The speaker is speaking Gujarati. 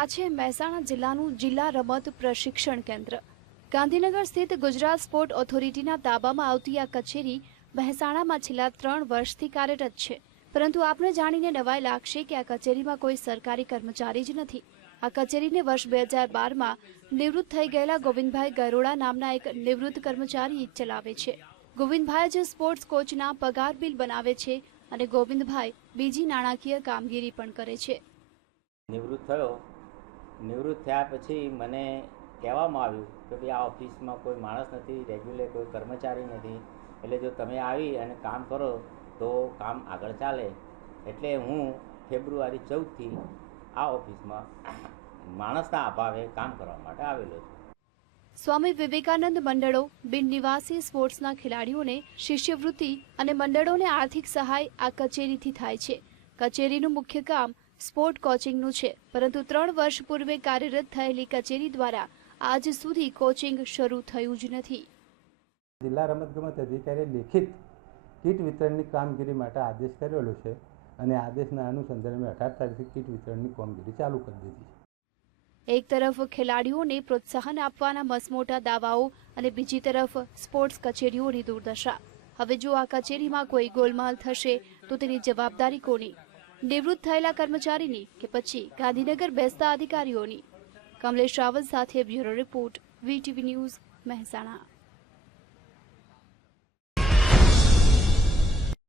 આ છે મહેસાણા જિલ્લાનું જિલ્લા રમત પ્રશિક્ષણ કેન્દ્ર. ગાંધીનગર સ્થિત ગુજરાત સ્પોર્ટ ઓથોરિટીના તાબામાં આવતી આ કચેરી મહેસાણામાં છેલ્લા ત્રણ વર્ષથી કાર્યરત છે. પરંતુ આપને જાણીને નવાઈ લાગશે કે આ કચેરીમાં કોઈ સરકારી કર્મચારી જ નથી. આ કચેરીને વર્ષ બે હજાર બારમાં નિવૃત્ત થઈ ગયેલા ગોવિંદભાઈ ગરોડા નામના એક નિવૃત્ત કર્મચારી ચલાવે છે. ગોવિંદભાઈ જ સ્પોર્ટ્સ કોચના પગાર બિલ બનાવે છે અને ગોવિંદભાઈ બીજી નાણાકીય કામગીરી પણ કરે છે. નિવૃત્ત થયો. નિવૃત્ત થયા પછી મને કહેવામાં આવ્યું કે ભાઈ, આ ઓફિસમાં કોઈ માણસ નથી રેગ્યુલર કોઈ કર્મચારી નથી. એટલે જો તમે આવી અને કામ કરો તો કામ આગળ ચાલે. એટલે હું ફેબ્રુઆરી ચૌદથી આ ઓફિસમાં માણસના અભાવે કામ કરવા માટે આવેલો છું. સ્વામી વિવેકાનંદ મંડળો, બિન નિવાસી સ્પોર્ટ્સના ખેલાડીઓને શિષ્યવૃત્તિ અને મંડળોને આર્થિક સહાય આ કચેરીથી થાય છે. કચેરીનું મુખ્ય કામ સ્પોર્ટ કોચિંગનું છે. પરંતુ ત્રણ વર્ષ પૂર્વે કાર્યરત થયેલી કચેરી દ્વારા આજ સુધી કોચિંગ શરૂ થયું જ નથી. જિલ્લા રમતગમત અધિકારીએ લેખિત કીટ વિતરણની કામગીરી માટે આદેશ કરેલો છે અને આદેશના અનુસંધાને અમે અઢાર તારીખથી કીટ વિતરણની કામગીરી ચાલુ કરી દીધી એક તરફ ખેલાડીઓને પ્રોત્સાહન આપવાના મસમોટા દાવાઓ અને બીજી તરફ સ્પોર્ટ્સ કચેરીઓની દુર્દશા. હવે જો આ કચેરીમાં કોઈ ગોલમાલ થશે તો તેની જવાબદારી કોની? નિવૃત્ત થયેલા કર્મચારીની કે પછી ગાંધીનગર બેસતા અધિકારીઓની. કમલેશ રાવલ સાથે bureau report, VTV news, Mehsana.